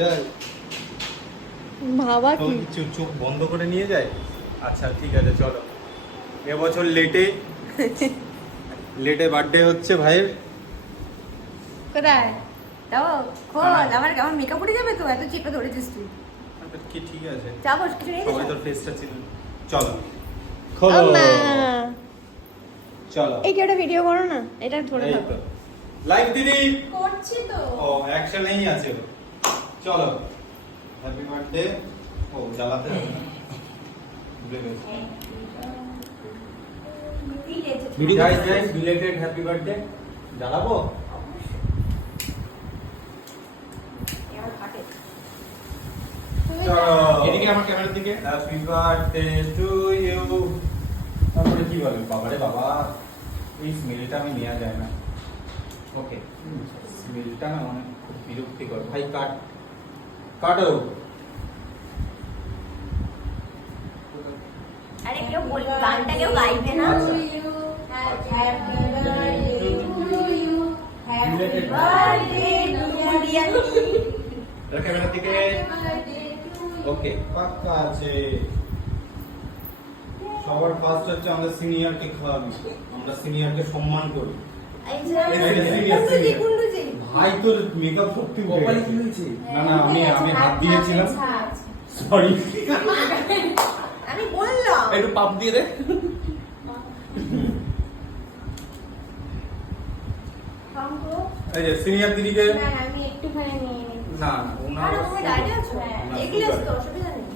যায়? ভাবা কি? চোখ বন্ধ করে নিয়ে যায়? আচ্ছা ঠিক আছে চলো। এবছর লেটে লেটে বার্থডে হচ্ছে ভাইয়ের। কোথায়? দাও খোল হ্যাঁ। আমার আমার মেকআপ উঠে যাবে তো? এত চেপে ধরেছিস তুই। আচ্ছা, কি ঠিক আছে। যাব কিছু নেই সবাই তোর ফেসটা ছিল চলো। আম্মা। চলো। এই কি একটা ভিডিও করো না? এটা ধরে থাকো। তো। লাইভ দিদি। করছি তো। ও অ্যাকশনেই আছে। চলো। হ্যাপি বার্থডে ও জ্বালাতে হবে না। ভুলে গেছি। Guys guys belated happy birthday জ্বালাবো? এদিকে আমার ক্যামেরার দিকে। হ্যাপি বার্থডে টু ইউ তারপরে কি বলে? বাবারে বাবা। এই স্মেলটা আমি নেওয়া যায় না। ওকে স্মেলটা না অনেক বিরক্তিকর। ভাই কাট। কাটো। আরে কেউ বল গানটা কেউ গাইবে না? আচ্ছা। ক্যামেরার দিকে। ওকে পাক্কা আছে। সবার ফার্স্ট হচ্ছে আমাদের সিনিয়রকে খাওয়াবি। আমরা সিনিয়রকে সম্মান করি। ভাই তোর মেকআপ সত্যি কপালে কি হয়েছে? না না আমি আমি হাত দিয়েছিলাম। সরি আমি বললাম। একটু পাপ দিয়ে দে। এই যে সিনিয়র দিদিকে আমি একটুখানি নিয়ে নিই। না ওনার তুমি দাঁড়িয়ে আছো? না, তো অসুবিধা নেই।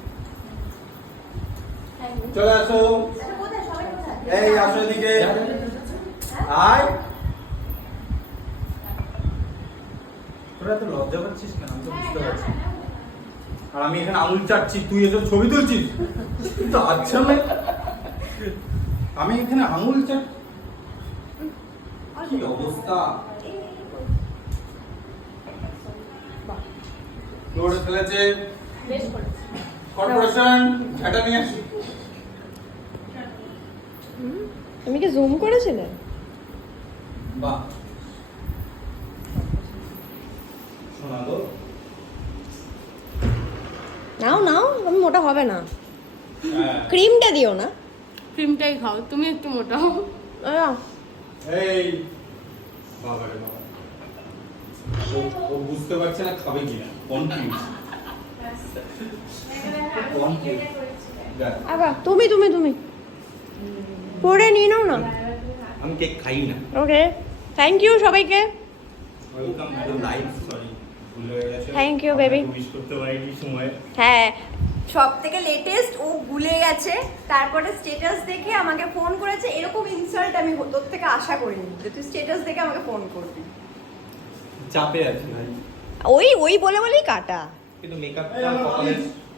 চলে আসো। আচ্ছা, কোথায়? সবাই কোথায়? এই আসো এদিকে। আয়। তোরা তো লজ্জা পাচ্ছিস কেন? আমি তো বুঝতে পারছি। আর আমি এখানে আঙুল চাটছি তুই এসব ছবি তুলছিস? তো আচ্ছা না আমি এখানে আঙুল চাট কি অবস্থা? লোড ফেলেছে? কর্পোরেশন এটা নিয়ে আসি। তুমি কি জুম করেছিলে? বাহ। নাও নাও আমি মোটা হবে না। হ্যাঁ। ক্রিমটা দিও না। ক্রিমটাই খাও তুমি একটু মোটা হও। এই বাবা রে বাবা। ও- বুঝতে পারছে না খাবে কিনা। কনফিউজ তুমি তুমি তুমি। পরে নিয়ে নাও না। আমি কেক খাই না। ওকে থ্যাংক ইউ সবাইকে। ওয়েলকাম টু লাইভ সরি ভুল ইউ সময়। হ্যাঁ। সব থেকে লেটেস্ট ও ভুলে গেছে তারপরে স্টেটাস দেখে আমাকে ফোন করেছে এরকম ইনসাল্ট আমি তোর থেকে আশা করিনি যে তুই স্টেটাস দেখে আমাকে ফোন করবি। চাপে আছি ভাই। ওই ওই বলে বলেই কাটা। কিন্তু মেকআপ কপালে polish।